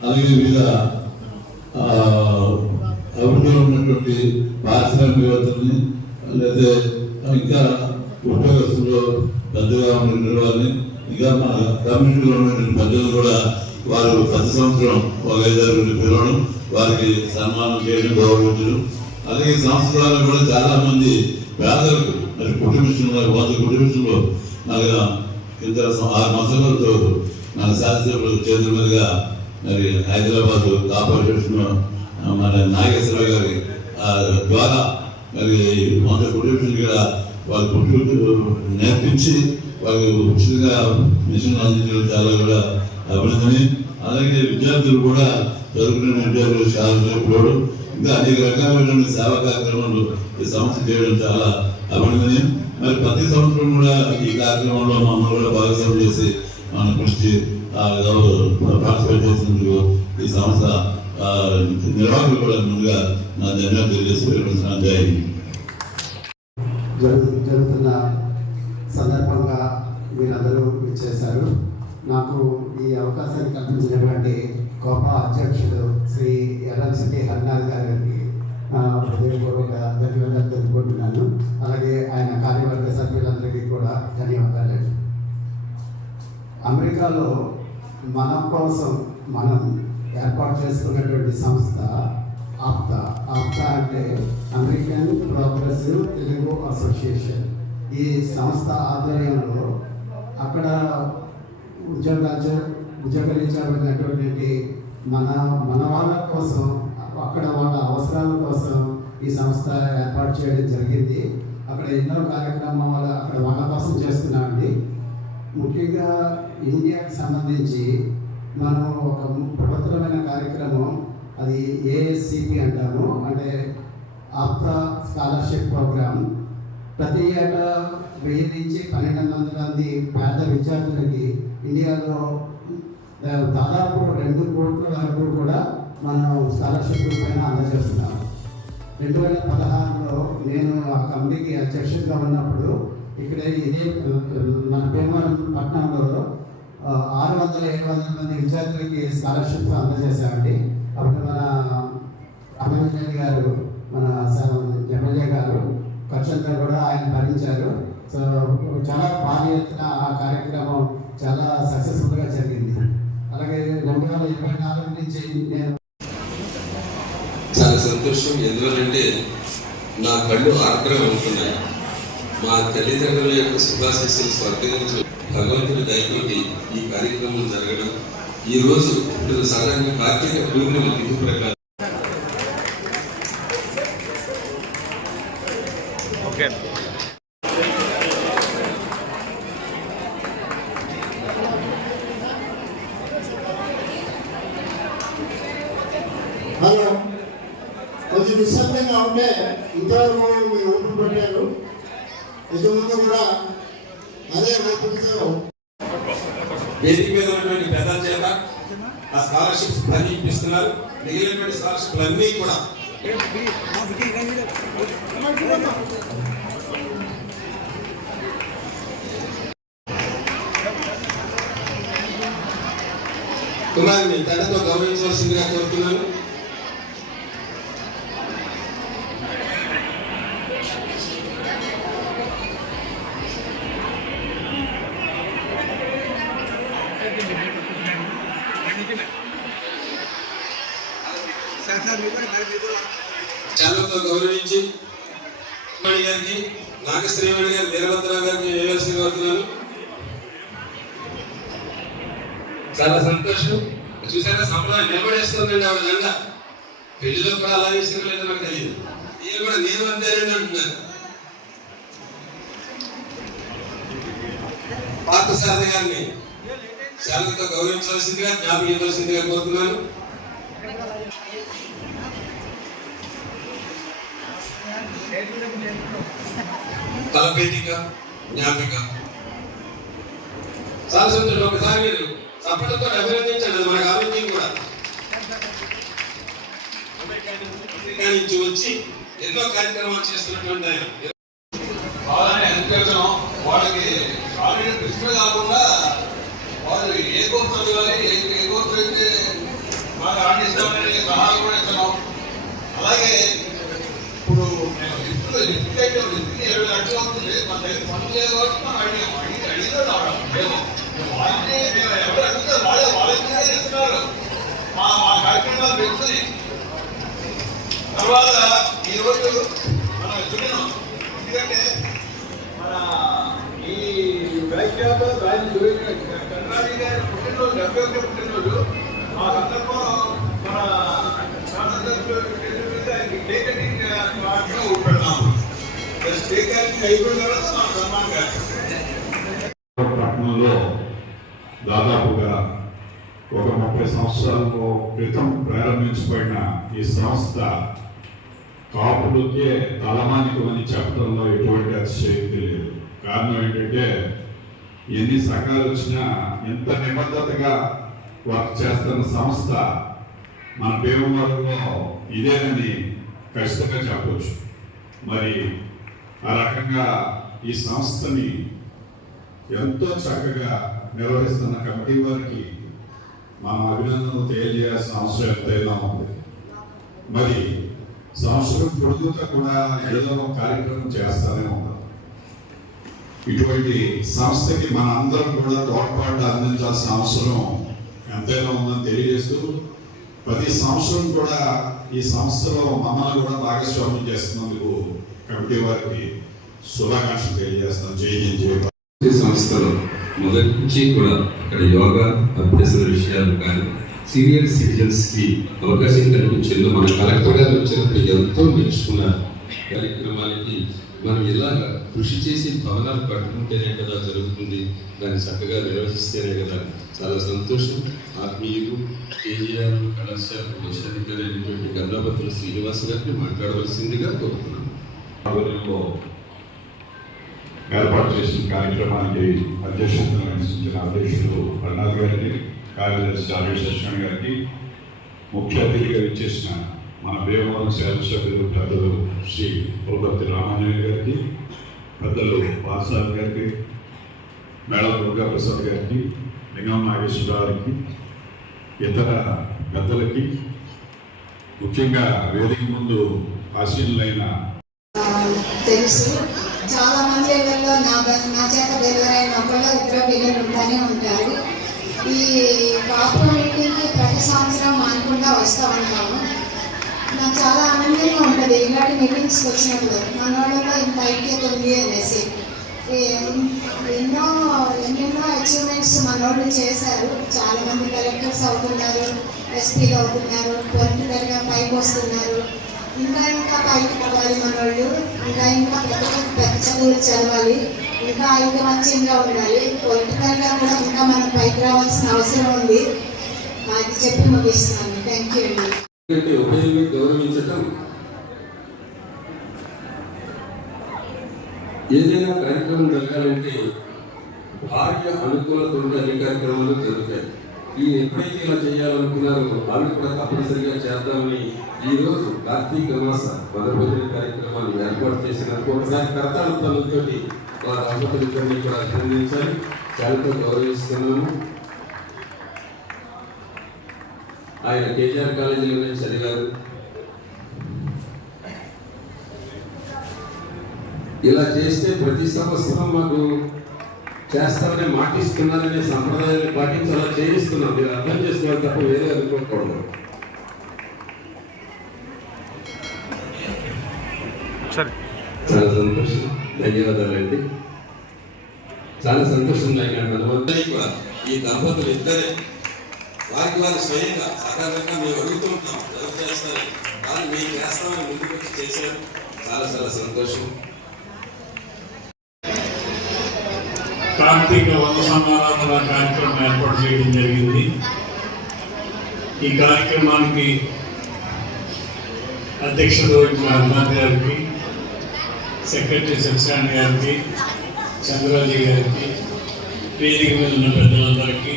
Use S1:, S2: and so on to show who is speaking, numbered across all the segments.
S1: అలాగే వివిధ అభివృద్ధిలో ఉన్నటువంటి పారిశ్రామికవేత్తల్ని లేదా ఇంకా ఉద్యోగస్తులు పెద్దగా ఉన్న వాళ్ళని ఇంకా మన కమ్యూనిటీలో ఉన్నటువంటి పెద్దలు కూడా వారు ప్రతి సంవత్సరం ఒక ఐదారు పిలవడం వారికి సన్మానం చేయడం గౌరవించడం. అలాగే సంవత్సరాలు కూడా చాలా మంది పేదలకు మరి కుటుంబిషన్లో వంద కుటుంబిషన్లో నాకు ఇద్దరు ఆరు మాసాలతో నాకు శాస్త్రజ్ఞుల చేతుల మీదుగా మరి హైదరాబాద్ కార్పొరేషన్ మన నాగేశ్వరరావు గారి ద్వారా మరి వంద కుటుంబిషన్ కూడా వాళ్ళ కుటుంబ నేర్పించి వాళ్ళకి ఉచితంగా మిషన్ అందించడం చాలా కూడా అభినందనే. అలాగే విద్యార్థులు కూడా చదువుకునే విద్యార్థులు చాలా జరుపుకోవడం ఇంకా అనేక రకాలైన సేవా కార్యక్రమాలు ఈ సంస్థ చేయడం చాలా అభినందనీయం మరి ప్రతి సంవత్సరం కూడా ఈ కార్యక్రమంలో మమ్మల్ని కూడా భాగస్వామ్యం చేసి మన కృషి పార్టిసిపేట్ చేసినందుకు ఈ సంస్థ నిర్వాహకులు కూడా ముందుగా నా ధన్యవాదాలు తెలియజేసి జై
S2: జరుగుతున్న సందర్భంగా మీరందరూ చేశారు నాకు ఈ అవకాశాన్ని కల్పించినటువంటి గొప్ప అధ్యక్షుడు శ్రీ ఎర్రంశెట్టి హరినాథ్ గారికి హృదయపూర్వక ధన్యవాదాలు తెలుపుకుంటున్నాను. అలాగే ఆయన కార్యవర్గ సభ్యులందరికీ కూడా ధన్యవాదాలు. అమెరికాలో మన కోసం మనం ఏర్పాటు చేసుకున్నటువంటి సంస్థ ఆప్తా. ఆప్తా అంటే అమెరికన్ ప్రోగ్రెసివ్ తెలుగు అసోసియేషన్. ఈ సంస్థ ఆధ్వర్యంలో అక్కడ ఉద్యోగాలు ఉద్యోగరించబడినటువంటి మన మన వాళ్ళ కోసం అక్కడ వాళ్ళ అవసరాల కోసం ఈ సంస్థ ఏర్పాటు చేయడం జరిగింది. అక్కడ ఎన్నో కార్యక్రమాలు అక్కడ వాళ్ళ కోసం చేస్తున్నామండి. ముఖ్యంగా ఇండియాకి సంబంధించి మనం ఒక ప్రభుత్వమైన కార్యక్రమం అది ఏఎస్సిపి అంటాము. అంటే ఆప్తా స్కాలర్షిప్ ప్రోగ్రామ్ ప్రతి ఏటా వెయ్యి నుంచి పన్నెండు వందల మంది పేద విద్యార్థులకి ఇండియాలో దాదాపు రెండు కోట్ల వరకు కూడా మనం స్కాలర్షిప్ పైన అందజేస్తున్నాం రెండు వేల పదహారులో నేను ఆ కమిటీకి అధ్యక్షుడిగా ఉన్నప్పుడు ఇక్కడ ఇదే మన భీమవరం పట్టణంలో ఆరు వందల ఏడు వందల మంది విద్యార్థులకి స్కాలర్షిప్ అందజేశామండి. అప్పుడు మన అభినందన్ గారు మన ఎమ్మెల్యే గారు ఖర్చులతో కూడా ఆయన భరించారు సో చాలా భారీ ఎత్తున ఆ కార్యక్రమం చాలా సక్సెస్ఫుల్గా జరిగింది. అలాగే రెండు వేల ఇరవై నాలుగు నుంచి నేను
S3: చాలా సంతోషం. ఎందువల్లంటే నా కళ్ళు ఆగ్రహం అవుతున్నాయి మా తల్లిదండ్రుల యొక్క శుభాశీస్సులు స్వర్గం భగవంతుడి దయతోటి ఈ కార్యక్రమం జరగడం. ఈ రోజు సాధారణ కార్తీక పూర్ణిమ తిథి ప్రకారం
S4: ఇక కూడా అదే ఓపికతో
S3: వేదిక మీద ఉన్నటువంటి పెద్దల చేత ఆ స్కాలర్షిప్స్ పని ఇప్పిస్తున్నారు. మిగిలినటువంటి స్కాలర్షిప్లు అన్నీ కూడా కుమార్ని తనతో గౌరవించవలసిందిగా కోరుతున్నాను. చాలతో గౌరవించి గారికి నాగశ్రీవాణి గారు వీరభద్రరావు గారిని వేయవలసి కోరుతున్నాను చాలా సంతోషం. చూసారా సంప్రదాయం నిలబడేస్తుందండి ఆవిడ దండ పెళ్ళిలో కూడా అలా చేసిన లేదో నాకు తెలియదు. వీళ్ళు కూడా నేను అంతేనండి అంటున్నారు. పార్థసారథి గారిని శాలతో గౌరవించాల్సిందిగా జ్ఞాపకం ఇవ్వవలసిందిగా కోరుతున్నాను. తలపేటిక జ్ఞాపిక. చాలా సంతోషం ఒకసారి మీరు చప్పట్లతో అభినందించండి మనకు ఆరోగ్యం కూడా. అమెరికా నుంచి వచ్చి ఎన్నో కార్యక్రమాలు చేస్తున్నటువంటి ఆయన.
S5: వాళ్ళని ఎంకరేజం వాళ్ళకి ఆల్రెడీ కాకుండా వాళ్ళు ఏ కోర్సు చదవాలి ఏ ఏ కోర్సు అయితే బాగా ఆడిస్తామని సలహాలు కూడా ఇస్తున్నాం అలాగే ఇప్పుడు మేము లిఫ్ట్ లిఫ్ట్ అయితే లిఫ్ట్ ఇరవై లక్షలు అవుతుంది మన దగ్గర ఫండ్ లేదు కాబట్టి మనం అడిగాము అడిగి అడిగితే రావడం మేము మేము వాళ్ళని మేము ఎవరు అడిగితే వాళ్ళే వాళ్ళకి ఇస్తున్నారు మా మా కార్యక్రమాలు పెంచుతున్నాయి తర్వాత ఈరోజు మనం చూడడం ఎందుకంటే మన ఈ వ్యాఖ్యాత రాజు కర్ణాటక గారి పుట్టినరోజు డెబ్బై ఒకటి పుట్టినరోజు. ఆ సందర్భంలో మన శాసనసభ్యులు టేక్ కటింగ్ అయిపోయిన తర్వాత సన్మాన్
S6: పట్టణంలో దాదాపుగా ఒక ముప్పై సంవత్సరాల క్రితం ప్రారంభించబడిన ఈ సంస్థ కాపులకే తలమానికమని చెప్పడంలో ఎటువంటి అతిశయోక్తి లేదు. కారణం ఏంటంటే ఎన్ని సకాలు వచ్చినా ఎంత నిబద్ధతగా వర్క్ చేస్తున్న సంస్థ మన భీమవరంలో ఇదేనని ఖచ్చితంగా చెప్పవచ్చు. మరి ఆ రకంగా ఈ సంస్థని ఎంతో చక్కగా నిర్వహిస్తున్న కమిటీ వారికి మనం అభినందనలు తెలియజేయాల్సిన అవసరం ఎంతైనా ఉంది. మరి సంవత్సరం పొడుగుతా కూడా ఏదో ఒక కార్యక్రమం చేస్తానే ఉన్నాం ఇటువంటి సంస్థకి మన అందరం కూడా తోడ్పాటు అందించాల్సిన అవసరం ఎంతైనా ఉందని తెలియజేస్తూ ప్రతి సంవత్సరం కూడా ఈ సంస్థలో మమ్మల్ని కూడా భాగస్వామ్యం చేస్తున్నందుకు కమిటీ వారికి శుభాకాంక్షలు తెలియజేస్తాం జై హింద్ జై
S3: సంస్థలో మొదటి నుంచి కూడా ఇక్కడ యోగా అభ్యసన విషయాలు కానీ సీనియర్ సిటిజన్స్కి అవకాశం కల్పించేందుకు మన కలెక్టర్ గారు వచ్చినప్పుడు ఎంతో నేర్చుకున్నారు కార్యక్రమానికి మనం ఇలాగ కృషి చేసి భవనాలు కట్టుకుంటేనే కదా జరుగుతుంది. దాన్ని చక్కగా నిర్వహిస్తేనే కదా. చాలా సంతోషం. ఆత్మీయులు కేజీఆర్ కళాశాల కోశాధికారి అయినటువంటి గంగాపత్రుల శ్రీనివాస్ గారిని మాట్లాడవలసిందిగా కోరుతున్నాను.
S6: ఏర్పాటు చేసిన కార్యక్రమానికి అధ్యక్షతను వహించిన అధ్యక్షుడు ప్రనాథ్ గారికి కార్యదర్శి ఆర్య శశికణ్ గారికి ముఖ్య అతిథిగా విచ్చేసిన మన భీమవరం శాసనసభ్యులు పెద్దలు శ్రీ పులపర్తి రామాంజనేయ గారికి పెద్దలు వాసాద్ గారికి మేళ దుర్గా ప్రసాద్ గారికి లింగం నాగేశ్వర గారికి ఇతర పెద్దలకి ముఖ్యంగా వేదిక ముందు ఆశీనులైన
S7: తెలుసు. చాలా మంది ఇళ్ళల్లో నా నా చేత డెలివరీ అయిన ఒకళ్ళు ఇద్దరు పిల్లలు ఉంటానే ఉంటారు. ఈ కాపు మీటింగ్కి ప్రతి సంవత్సరం అనుకుంటా వస్తూ ఉంటాము నాకు చాలా ఆనందంగా ఉంటుంది. ఇలాంటి మీటింగ్స్కి వచ్చినప్పుడు మన ఇంత ఐక్యత ఉంది అనేసి. ఎన్నో ఎన్నెన్నో అచీవ్మెంట్స్ మనోళ్ళు చేశారు. చాలా మంది కలెక్టర్స్ అవుతున్నారు ఎస్పీలు అవుతున్నారు పొలిటికల్గా పైకి వస్తున్నారు. ఇంకా ఇంకా పైకి రావాలి మనోళ్ళు. ఇంకా ఇంకా పెద్ద పెద్ద పెద్ద చదువులు చదవాలి. ఇంకా ఐకమత్యంగా ఉండాలి. పొలిటికల్గా కూడా ఇంకా మనం పైకి రావాల్సిన అవసరం ఉంది. అది చెప్పి ముగిస్తున్నాను. థ్యాంక్ యూ అండి.
S3: ఎందుకంటే ఉపయోగం గౌరవించటం. ఏదైనా కార్యక్రమం జరగాలంటే భార్య అనుకూలత ఉంటే అన్ని కార్యక్రమాలు జరుగుతాయి. ఈ ఎప్పుడైతే ఇలా చేయాలనుకున్నారో వాళ్ళు కూడా తప్పనిసరిగా చేద్దామని ఈ రోజు కార్తీక మాస వనభోజన కార్యక్రమాన్ని ఏర్పాటు చేసినందుకు ఒకసారి కర్తాల వారి దంపతులిద్దరినీ కూడా అభినందించాలి. చాలా గౌరవిస్తున్నాము. ఆయన కేజీఆర్ కాలేజీలోనే చదివారు ఇలా చేస్తే ప్రతి సంవత్సరం మాకు చేస్తామని మాటిస్తున్నారనే సంప్రదాయాన్ని పాటించి అలా చేయిస్తున్నాం. మీరు అర్థం చేసుకోవాలి తప్ప వేరే అనుకోకూడదు. చాలా సంతోషం. ధన్యవాదాలండి చాలా సంతోషం కూడా ఈ దంపతులు ఇద్దరే. వారికి వారు స్వయంగా సాధారణంగా మేము అడుగుతూ ఎవరు చేస్తారు? కానీ మేము చేస్తామని ముందుకు వచ్చి చేశారు. చాలా చాలా సంతోషం.
S8: కార్తీక వంద సమారాధన కార్యక్రమం ఏర్పాటు చేయడం జరిగింది. ఈ కార్యక్రమానికి అధ్యక్షత వహించిన హనుమంత్ గారికి సెక్రటరీ సత్యనారాయణ గారికి చంద్రాజీ గారికి వేదిక మీద ఉన్న పెద్దలందరికీ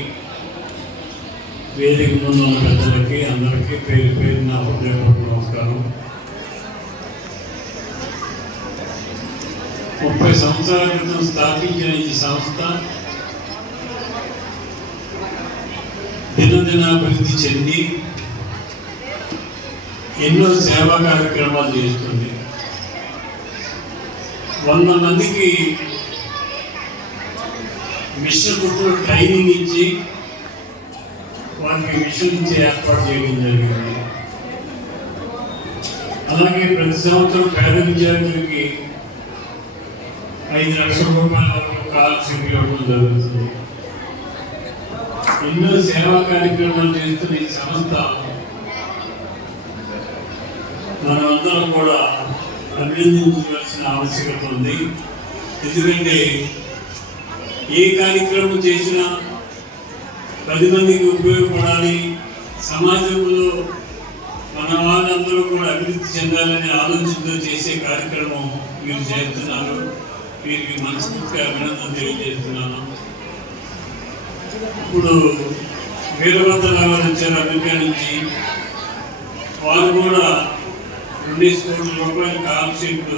S8: వేదిక ముందు ఉన్న పెద్దలకి అందరికీ పేరు పేరు నా హృదయపూర్వక నమస్కారం. ముప్పై సంవత్సరాల క్రితం స్థాపించిన ఈ సంస్థ దినదినాభివృద్ధి చెంది ఎన్నో సేవా కార్యక్రమాలు చేస్తుంది. వంద మందికి మిషన్ ట్రైనింగ్ ఇచ్చి వారికి మిషన్ ఇచ్చే ఏర్పాటు చేయడం జరిగింది. అలాగే ప్రతి సంవత్సరం పేద విద్యార్థులకి ఐదు లక్షల రూపాయల వరకు స్కాలర్షిప్ ఇవ్వడం జరుగుతుంది. ఎన్నో సేవా కార్యక్రమాలు చేస్తున్న ఈ సంస్థ మనమందరం కూడా అభినందించవలసిన ఆవశ్యకత ఉంది. ఎందుకంటే ఏ కార్యక్రమం చేసినా పది మందికి ఉపయోగపడాలి. సమాజంలో మన వాళ్ళందరూ కూడా అభివృద్ధి చెందాలనే ఆలోచనతో చేసే కార్యక్రమం మీరు చేస్తున్నారు. వీరికి మనస్ఫూర్తిగా అభినందన తెలియజేస్తున్నాను. ఇప్పుడు వీరభద్రరావు గారు వచ్చారు అమెరికా నుంచి. వారు కూడా రెండేసి కోట్ల రూపాయల స్కాలర్షిప్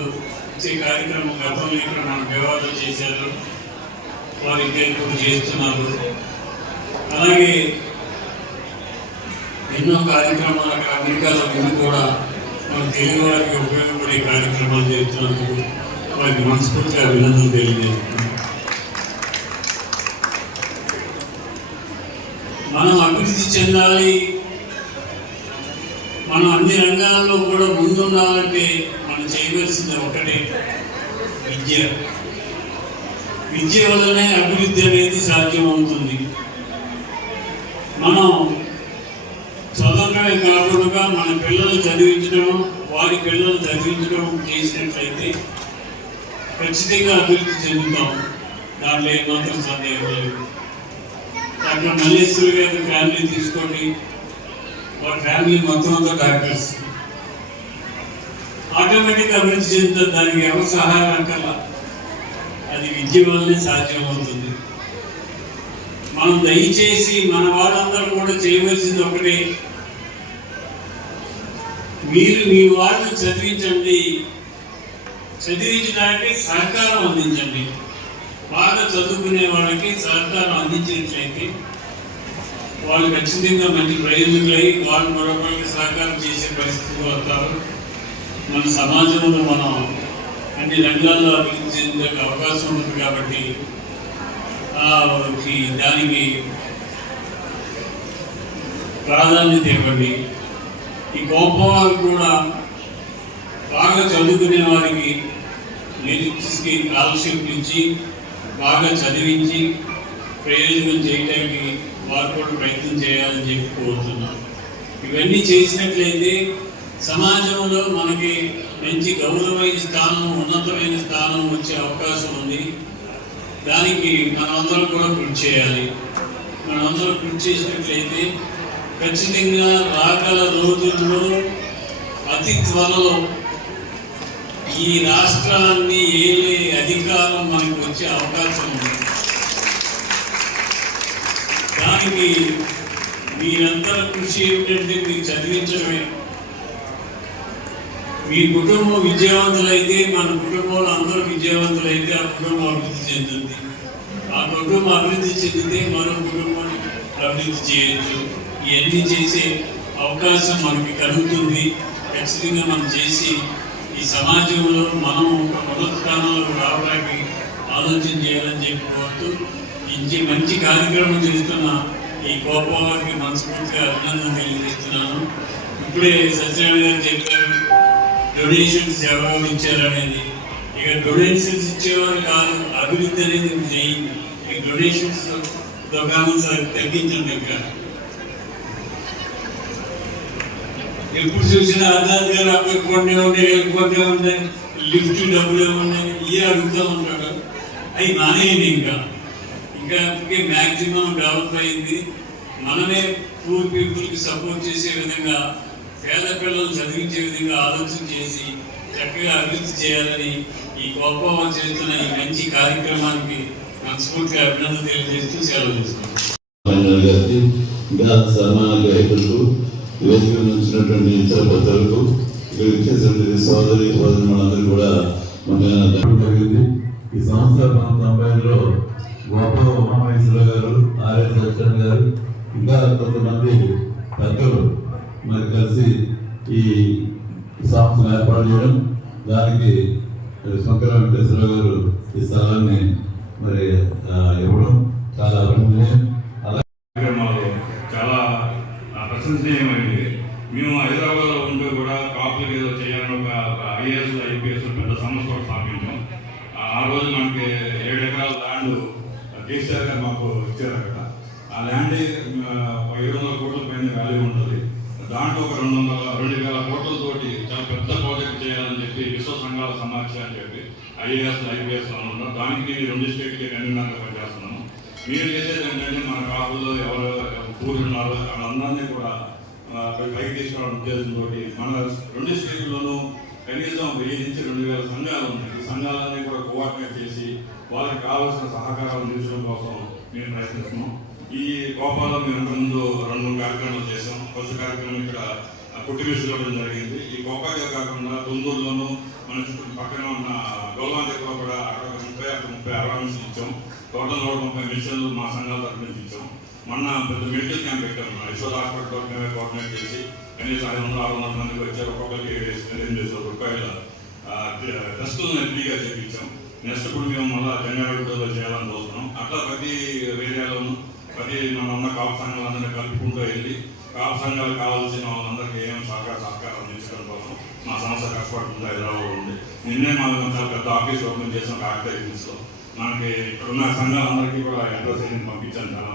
S8: ఇచ్చే కార్యక్రమం గతంలో ఇక్కడ మనం వివాదం చేశారు. వారు ఇంకా ఇప్పుడు చేస్తున్నారు. అలాగే ఎన్నో కార్యక్రమాలు అక్కడ అమెరికాలో విని కూడా మన తెలుగు వారికి ఉపయోగపడే కార్యక్రమాలు చేస్తున్నందుకు వారికి మనస్ఫూర్తిగా అభినందనలు తెలియజేస్తున్నాం మనం అభివృద్ధి చెందాలి. మనం అన్ని రంగాల్లో కూడా ముందుండాలంటే మనం చేయవలసింది ఒకటే విద్య. విద్య వల్లనే అభివృద్ధి అనేది సాధ్యమవుతుంది. మనం చదవడమే కాకుండా మన పిల్లలు చదివించడం వారి పిల్లలు చదివించడం చేసినట్లయితే ఖచ్చితంగా అభివృద్ధి చెందుతాం. దాంట్లో ఏమాత్రం సందేహం లేదు. డాక్టర్ మల్లేశ్వరి గారి ఫ్యామిలీ తీసుకోండి. వారి ఫ్యామిలీ మొత్తం అంతా డాక్టర్స్. ఆటోమేటిక్ అభివృద్ధి చెందుతుంది దానికి ఎవరు సహాయం అక్కర్లా. అది విద్య వల్లనే సాధ్యమవుతుంది. మనం దయచేసి మన వాళ్ళందరూ కూడా చేయవలసింది ఒకటే. మీరు మీ వాళ్ళని చదివించండి. చదివించడానికి సహకారం అందించండి. బాగా చదువుకునే వాళ్ళకి సహకారం అందించినట్లయితే వాళ్ళు ఖచ్చితంగా మంచి ప్రయోజకులై వాళ్ళు మరొకరికి సహకారం చేసే పరిస్థితులు వస్తారు మన సమాజంలో మనం అన్ని రంగాల్లో అభివృద్ధి చెందే అవకాశం ఉంటుంది కాబట్టి దానికి ప్రాధాన్యత ఇవ్వండి. ఈ గొప్ప వారు కూడా బాగా చదువుకునే వారికి నిరీక్షకి స్కాలర్షిప్ ఇచ్చి బాగా చదివించి ప్రయోజనం చేయడానికి వారు కూడా ప్రయత్నం చేయాలని చెప్పి కోరుతున్నాను ఇవన్నీ చేసినట్లయితే సమాజంలో మనకి మంచి గౌరవమైన స్థానం ఉన్నతమైన స్థానం వచ్చే అవకాశం ఉంది. దానికి మనమందరం కూడా కృషి చేయాలి. మనమందరం కృషి చేసినట్లయితే ఖచ్చితంగా రాగల రోజుల్లో అతి త్వరలో ఈ రాష్ట్రాన్ని ఏలే అధికారం మనకు వచ్చే అవకాశం ఉంది. దానికి మీరందరూ కృషి ఏమిటంటే మీరు చదివించడమే. మీ కుటుంబం విజయవంతులైతే మన కుటుంబంలో అందరూ విజయవంతులైతే ఆ కుటుంబం అభివృద్ధి చెందుతుంది. ఆ కుటుంబం అభివృద్ధి చెందితే మరో కుటుంబం అభివృద్ధి చేయొచ్చు. ఇవన్నీ చేసే అవకాశం మనకి కలుగుతుంది. ఖచ్చితంగా మనం చేసి ఈ సమాజంలో మనం ఒక మొదటి స్థానంలో రావడానికి ఆలోచన చేయాలని చెప్పి కోరుతూ ఇంటి మంచి కార్యక్రమం చేస్తున్న ఈ గోపాల్ గారికి మనస్ఫూర్తిగా అభినందన తెలియజేస్తున్నాను. ఇప్పుడే సత్యనారాయణ గారు చెప్పారు డొనేషన్స్ ఎవరు ఇచ్చారనేది ఇక డొనేషన్స్ ఇచ్చేవారు కాదు అభివృద్ధి అనేది మీరు చేయండి. ఈ డొనేషన్స్ దుకాణం తగ్గించండి ఇంకా ఎప్పుడు చూసినా అర్థాలు గారు అక్కడ కొన్ని ఉన్నాయి కొన్ని ఉన్నాయి లిఫ్ట్ డబ్బులు ఉన్నాయి ఇవే అడుగుతూ ఉంటాడు. అవి మానేయండి ఇంకా. ఇంకా మ్యాక్సిమం డెవలప్ అయింది. మనమే పూర్ పీపుల్కి సపోర్ట్ చేసే విధంగా పేద పిల్లలు చదివించే విధంగా ఆలోచన చేసి చక్కగా అభివృద్ధి చేయాలని ఈ గొప్ప చేస్తున్న ఈ మంచి కార్యక్రమానికి మనస్ఫూర్తిగా అభినందన తెలియజేస్తూ సెలవు తీసుకుంటాం
S1: వేదిక నుంచినటువంటి ఇతర పెద్దలకు ఇక్కడ ఇచ్చేసినటువంటి సోదరి సోదరి మనందరూ కూడా మన జరిగింది ఈ సంస్థ పంతొమ్మిది తొంభై ఐదులో గొప్ప ఉమామహేశ్వర గారు ఆర్ఎస్ లక్ష్మణ్ గారు ఇంకా కొంతమంది పెద్దలు మరి కలిసి ఈ సంస్థను ఏర్పాటు చేయడం దానికి శంకర వెంకటేశ్వర గారు ఈ స్థలాన్ని మరి ఇవ్వడం చాలా అభినందనీయం.
S9: అందరినీ కూడా పైకి తీసుకురావడం ఉద్దేశంతో మన రెండు స్టేట్లలోనూ కనీసం వెయ్యి నుంచి రెండు వేల సంఘాలు ఉన్నాయి. ఈ సంఘాలన్నీ కూడా కోఆర్డినేట్ చేసి వాళ్ళకి కావాల్సిన సహకారం అందించడం కోసం మేము ప్రయత్నిస్తున్నాం. ఈ గోపాలో మేము ఇంతకుముందు రెండు మూడు కార్యక్రమాలు చేసాం ఫస్ట్ కార్యక్రమం ఇక్కడ పుట్టిమిషులు జరిగింది. ఈ గోపాకే కాకుండా తొందూరులోనూ మన చుట్టూ పక్కన ఉన్న గోల్వాన్ దగ్గర కూడా అక్కడ ఒక ముప్పై అక్కడ ముప్పై అరవై మిషన్లు ఇచ్చాం. తోటలో నూట ముప్పై మిషన్లు మా సంఘాల తరఫు నుంచి ఇచ్చాం. మొన్న పెద్ద మెడికల్ క్యాంప్ పెట్టాము మన హాస్పిటల్లో మేమే కోఆర్డినేట్ చేసి కనీసం ఐదు వందల ఆరు వందల మందికి వచ్చారు. ఒక్కొక్కరికి ఎనిమిది వేల రూపాయల టెస్టులను ఫ్రీగా చేయించాం నెక్స్ట్ ఇప్పుడు మేము మళ్ళీ జంగారెడ్డిలో చేయాలని చూస్తున్నాం. అట్లా ప్రతి ఏరియాలోనూ ప్రతి మన ఉన్న కాపు సంఘాలందరినీ కలుపుకుంటూ వెళ్ళి కాపు సంఘాలు కావాల్సిన వాళ్ళందరికీ ఏం సహకార సహకారం అందించడం కోసం మా సంస్థ కష్టపడుతుంది హైదరాబాద్ ఉంది. నిన్నే మనం చాలా పెద్ద ఆఫీస్ ఓపెన్ చేసాం కాకతీయ మనకి ఇక్కడ ఉన్న సంఘాలందరికీ కూడా అడ్రస్ అయ్యింది పంపించాను చాలా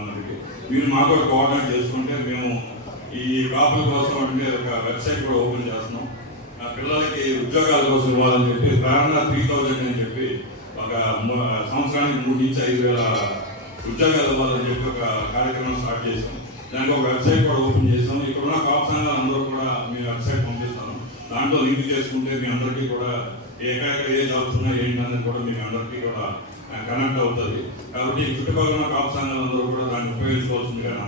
S9: మీరు మాతో కూడా కోఆర్డినేట్ చేసుకుంటే మేము ఈ కాపుల కోసం అంటే ఒక వెబ్సైట్ కూడా ఓపెన్ చేస్తున్నాం. ఆ పిల్లలకి ఉద్యోగాల కోసం ఇవ్వాలని చెప్పి ప్రేరణ త్రీ థౌజండ్ అని చెప్పి ఒక సంవత్సరానికి మూడు నుంచి ఐదు వేల ఉద్యోగాలు ఇవ్వాలని చెప్పి ఒక కార్యక్రమం స్టార్ట్ చేసాం దానికి ఒక వెబ్సైట్ కూడా ఓపెన్ చేసాం ఇక్కడ ఉన్న కాపు సంఘాలు అందరూ కూడా మీ వెబ్సైట్ పంపిస్తాను. దాంట్లో లింక్ చేసుకుంటే మీ అందరికీ కూడా ఎక్కడెక్కడ ఏ జాబ్స్ ఉన్నాయి ఏంటి కూడా మీకు అందరికీ కూడా కనెక్ట్ అవుతుంది కాబట్టి చుట్టుపక్కల ఉన్న కాపు సంఘాలందరూ కూడా దాన్ని ఉపయోగించుకోవాల్సిందిగా నా